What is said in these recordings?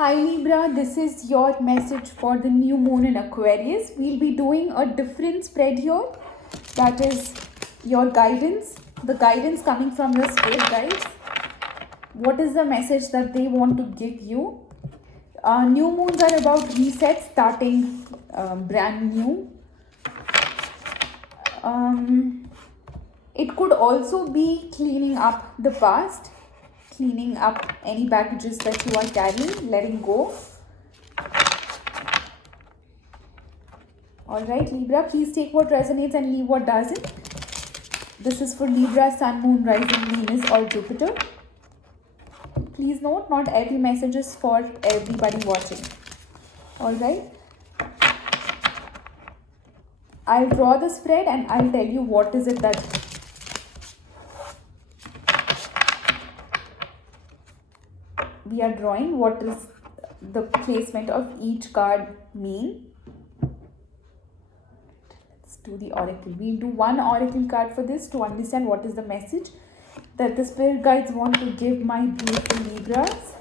Hi Libra, this is your message for the new moon in Aquarius. We'll be doing a different spread here. That is your guidance, the guidance coming from your spirit guides. What is the message that they want to give you? New moons are about reset, starting brand new. It could also be cleaning up the past, cleaning up any baggages that you are carrying, letting go. Alright Libra, please take what resonates and leave what doesn't. This is for Libra, Sun, Moon, Rising, Venus or Jupiter. Please note, not every message is for everybody watching. Alright. I'll draw the spread and I'll tell you what is it that we are drawing, what is the placement of each card mean. Let's do the oracle. We'll do one oracle card for this to understand what is the message that the spirit guides want to give my beautiful Libras.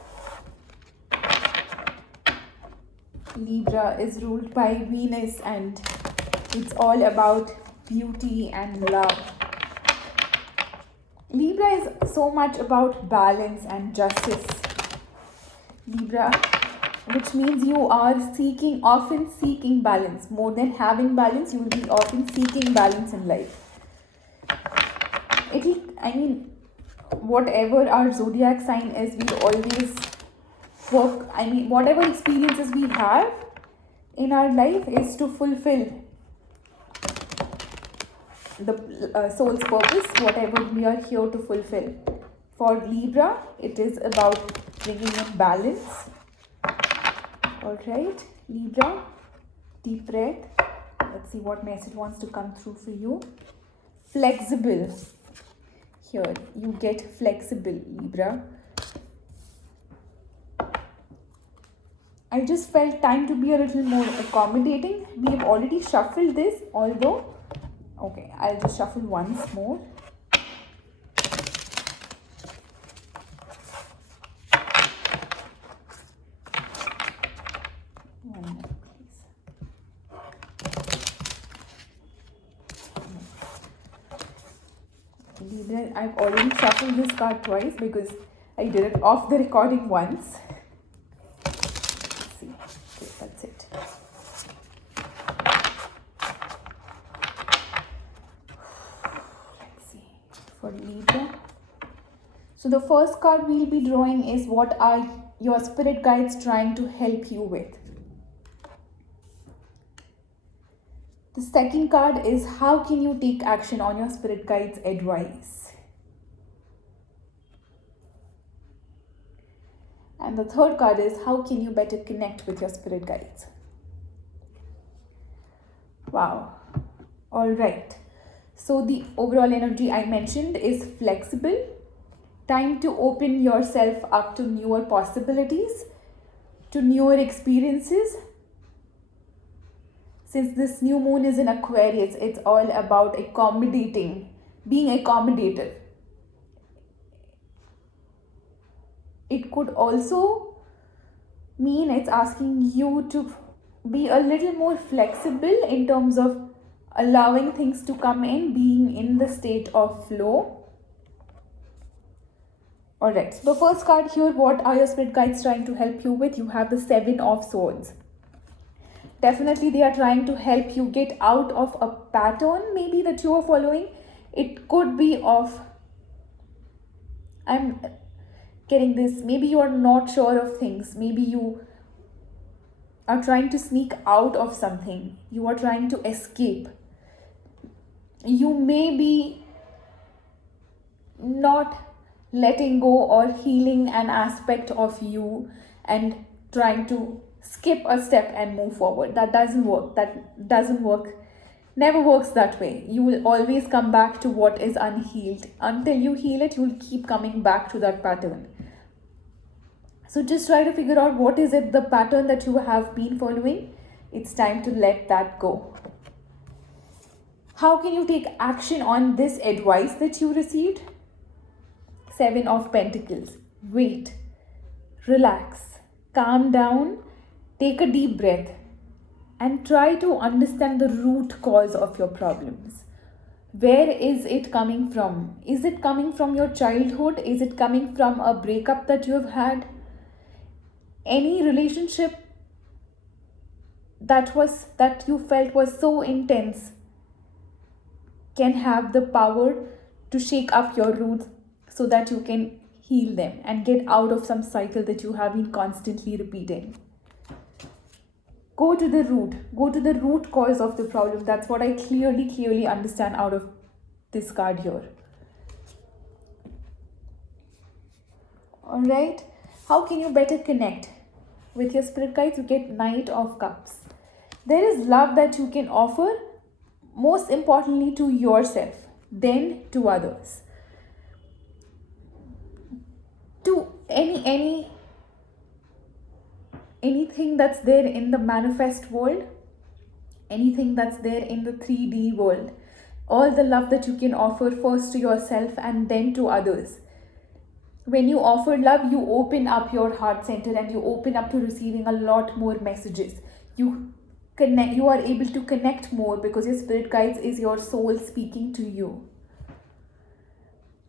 Libra is ruled by Venus and it's all about beauty and love. Libra is so much about balance and justice. Libra, which means you are often seeking balance. More than having balance, you will be often seeking balance in life. Whatever our zodiac sign is, we always work, whatever experiences we have in our life is to fulfill the soul's purpose, whatever we are here to fulfill. For Libra, it is about bringing in balance. Alright, Libra, deep breath. Let's see what message wants to come through for you. Flexible. Here, you get flexible, Libra. I just felt time to be a little more accommodating. We have already shuffled this, although... Okay, I'll just shuffle once more. One minute, please. Libra, I've already shuffled this card twice because I did it off the recording once. Let's see. Okay, that's it. For Libra. So the first card we'll be drawing is what are your spirit guides trying to help you with. The second card is how can you take action on your spirit guides' advice. And the third card is how can you better connect with your spirit guides. Wow. All right. So the overall energy I mentioned is flexible. Time to open yourself up to newer possibilities, to newer experiences. Since this new moon is in Aquarius, it's all about accommodating, being accommodative. It could also mean it's asking you to be a little more flexible in terms of allowing things to come in, being in the state of flow. Alright, so the first card here, what are your spirit guides trying to help you with? You have the Seven of Swords. Definitely they are trying to help you get out of a pattern maybe that you are following. It could be of, I'm getting this, maybe you are not sure of things. Maybe you are trying to sneak out of something. You are trying to escape. You may be not letting go or healing an aspect of you and trying to skip a step and move forward. That doesn't work. That doesn't work. Never works that way. You will always come back to what is unhealed. Until you heal it, you will keep coming back to that pattern. So just try to figure out what is it, the pattern that you have been following. It's time to let that go. How can you take action on this advice that you received? Seven of Pentacles. Wait. Relax. calm down, take a deep breath, and try to understand the root cause of your problems. Where is it coming from? Is it coming from your childhood? Is it coming from a breakup that you have had? Any relationship that you felt was so intense can have the power to shake up your roots so that you can heal them and get out of some cycle that you have been constantly repeating. Go to the root cause of the problem. That's what I clearly understand out of this card here. All right, how can you better connect with your spirit guides? You get Knight of Cups. There is love that you can offer, most importantly to yourself, then to others, to anything that's there in the manifest world, anything that's there in the 3D world. All the love that you can offer, first to yourself and then to others. When you offer love, you open up your heart center and you open up to receiving a lot more messages. You are able to connect more because your spirit guides is your soul speaking to you.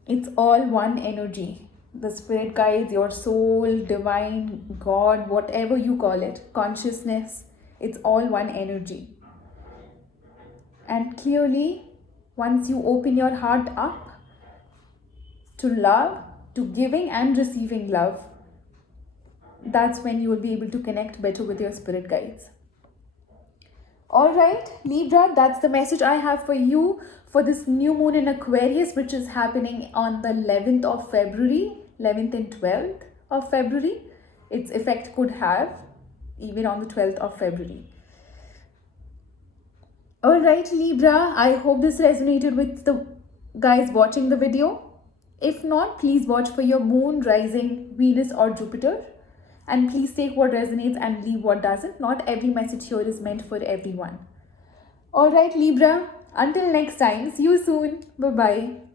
It's all one energy. The spirit guides, your soul, divine, God, whatever you call it, consciousness, it's all one energy. And clearly, once you open your heart up to love, to giving and receiving love, that's when you will be able to connect better with your spirit guides. All right, Libra, that's the message I have for you for this new moon in Aquarius, which is happening on the 11th of February, 11th and 12th of February. Its effect could have even on the 12th of February. All right, Libra, I hope this resonated with the guys watching the video. If not, please watch for your moon, rising, Venus or Jupiter. And please take what resonates and leave what doesn't. Not every message here is meant for everyone. All right, Libra, until next time, see you soon. Bye-bye.